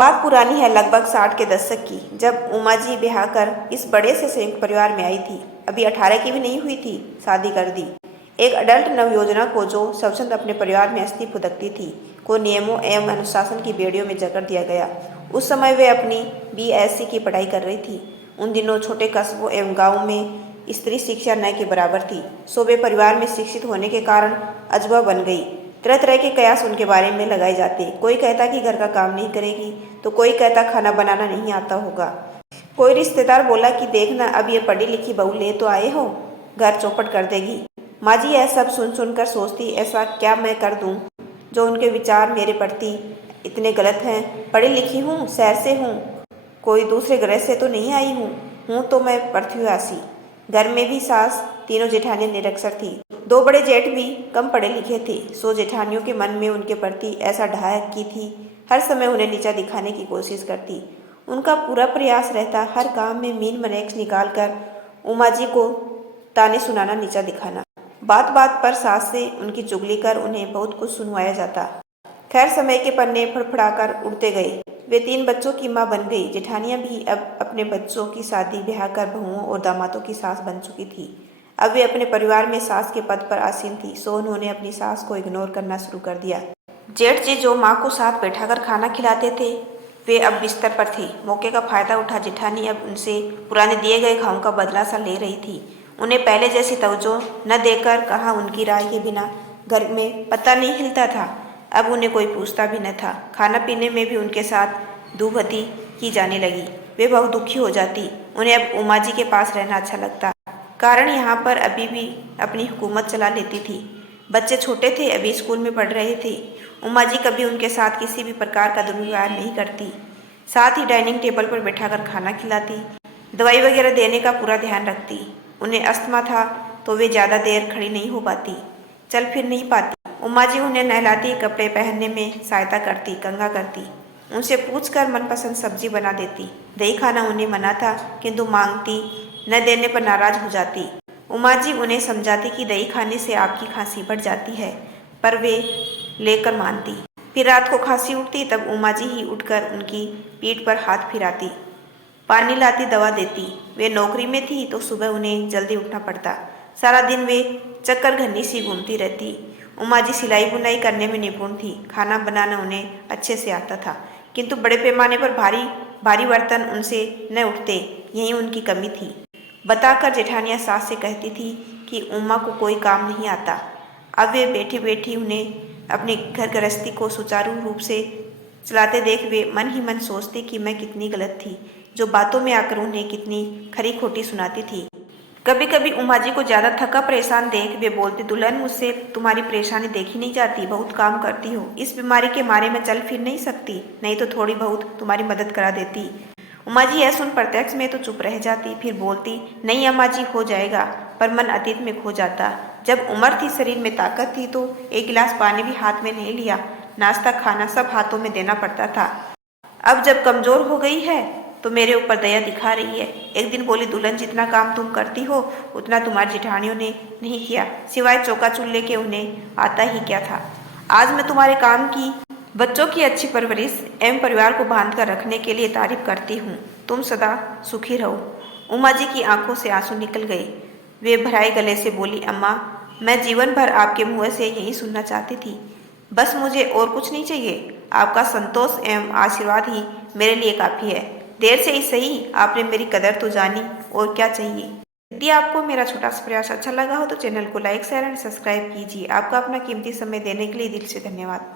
बात पुरानी है, लगभग 60 के दशक की, जब उमा जी ब्याह कर इस बड़े से संयुक्त परिवार में आई थी। अभी 18 की भी नहीं हुई थी, शादी कर दी। एक अडल्ट नवयोजना को जो स्वच्छंद अपने परिवार में अस्थि फुदकती थी, को नियमों एवं अनुशासन की बेड़ियों में जकड़ दिया गया। उस समय वे अपनी BSc की पढ़ाई कर रही थी। उन दिनों छोटे कस्बों एवं गाँव में स्त्री शिक्षा न के बराबर थी, सो वे परिवार में शिक्षित होने के कारण अजवा बन गई। तरह तरह के कयास उनके बारे में लगाए जाते। कोई कहता कि घर का काम नहीं करेगी, तो कोई कहता खाना बनाना नहीं आता होगा। कोई रिश्तेदार बोला कि देखना, अब ये पढ़ी लिखी बहू ले तो आए हो, घर चौपट कर देगी। माँ जी यह सब सुन सुनकर सोचती, ऐसा क्या मैं कर दूं जो उनके विचार मेरे प्रति इतने गलत हैं। पढ़ी लिखी हूँ, शहर से हूँ, कोई दूसरे ग्रह से तो नहीं आई हूँ तो मैं पृथ्वीवासी। घर में भी सास, तीनों जेठानियां निरक्षर थी। 2 बड़े जेठ भी कम पढ़े लिखे थे, सो जेठानियों के मन में उनके प्रति ऐसा ढाह की थी, हर समय उन्हें नीचा दिखाने की कोशिश करती। उनका पूरा प्रयास रहता हर काम में मीन मनेक्स निकाल कर उमा जी को ताने सुनाना, नीचा दिखाना। बात बात पर सास से उनकी चुगली कर उन्हें बहुत कुछ सुनवाया जाता। खैर समय के पन्ने फड़फड़ाकर उड़ते गए। वे 3 बच्चों की मां बन गई। जेठानियां भी अब अपने बच्चों की शादी ब्याह कर बहुओं और दामादों की सास बन चुकी थी। अब वे अपने परिवार में सास के पद पर आसीन थी, सो उन्होंने अपनी सास को इग्नोर करना शुरू कर दिया। जेठ जी जो माँ को साथ बैठाकर खाना खिलाते थे, वे अब बिस्तर पर थे। मौके का फायदा उठा जेठानी अब उनसे पुराने दिए गए घावों का बदला सा ले रही थी। उन्हें पहले जैसी तवज्जो न देकर कहाँ उनकी राय के बिना घर में पत्ता नहीं हिलता था। अब उन्हें कोई पूछता भी न था। खाना पीने में भी उनके साथ दूभती की जाने लगी। वे बहुत दुखी हो जाती। उन्हें अब उमा जी के पास रहना अच्छा लगता, कारण यहाँ पर अभी भी अपनी हुकूमत चला लेती थी। बच्चे छोटे थे, अभी स्कूल में पढ़ रहे थे। उमा जी कभी उनके साथ किसी भी प्रकार का दुर्व्यवहार नहीं करती। साथ ही डाइनिंग टेबल पर बैठाकर खाना खिलाती, दवाई वगैरह देने का पूरा ध्यान रखती। उन्हें अस्थमा था, तो वे ज़्यादा देर खड़ी नहीं हो पाती, चल फिर नहीं पाती। उमा जी उन्हें नहलाती, कपड़े पहनने में सहायता करती, कंघा करती। उनसे पूछकर मनपसंद सब्जी बना देती। दही खाना उन्हें मना था, किंतु मांगती, न देने पर नाराज हो जाती। उमा जी उन्हें समझाती कि दही खाने से आपकी खांसी बढ़ जाती है, पर वे लेकर मानती। फिर रात को खांसी उठती, तब उमा जी ही उठकर उनकी पीठ पर हाथ फिराती, पानी लाती, दवा देती। वे नौकरी में थी, तो सुबह उन्हें जल्दी उठना पड़ता। सारा दिन वे चक्कर घन्नी सी घूमती रहती। उमा जी सिलाई बुनाई करने में निपुण थी। खाना बनाना उन्हें अच्छे से आता था, किंतु बड़े पैमाने पर भारी भारी बर्तन उनसे न उठते, यही उनकी कमी थी। बताकर जेठानियां सास से कहती थी कि उमा को कोई काम नहीं आता। अब वे बैठी बैठी उन्हें अपनी घर गृहस्थी को सुचारू रूप से चलाते देख वे मन ही मन सोचते कि मैं कितनी गलत थी, जो बातों में आकर उन्हें कितनी खरी खोटी सुनाती थी। कभी कभी उमा जी को ज्यादा थका परेशान देख वे बोलती, दुल्हन मुझसे तुम्हारी परेशानी देखी नहीं जाती, बहुत काम करती हो। इस बीमारी के मारे में चल फिर नहीं सकती, नहीं तो थोड़ी बहुत तुम्हारी मदद करा देती। उमा जी यह सुन प्रत्यक्ष में तो चुप रह जाती, फिर बोलती, नहीं अम्मा जी हो जाएगा, पर मन अतीत में खो जाता। जब उम्र थी, शरीर में ताकत थी, तो एक गिलास पानी भी हाथ में नहीं लिया, नाश्ता खाना सब हाथों में देना पड़ता था। अब जब कमजोर हो गई है, तो मेरे ऊपर दया दिखा रही है। एक दिन बोली, दुल्हन जितना काम तुम करती हो, उतना तुम्हारी जेठानियों ने नहीं किया, सिवाय चौका चूल्हे के उन्हें आता ही क्या था। आज मैं तुम्हारे काम की, बच्चों की अच्छी परवरिश एवं परिवार को बांध कर रखने के लिए तारीफ करती हूँ। तुम सदा सुखी रहो। उमा जी की आंखों से आंसू निकल गए। वे भराए गले से बोली, अम्मा, मैं जीवन भर आपके मुँह से यही सुनना चाहती थी। बस मुझे और कुछ नहीं चाहिए। आपका संतोष एवं आशीर्वाद ही मेरे लिए काफ़ी है। देर से ही सही, आपने मेरी कदर तो जानी, और क्या चाहिए। यदि आपको मेरा छोटा सा प्रयास अच्छा लगा हो तो चैनल को लाइक, शेयर एंड सब्सक्राइब कीजिए। आपका अपना कीमती समय देने के लिए दिल से धन्यवाद।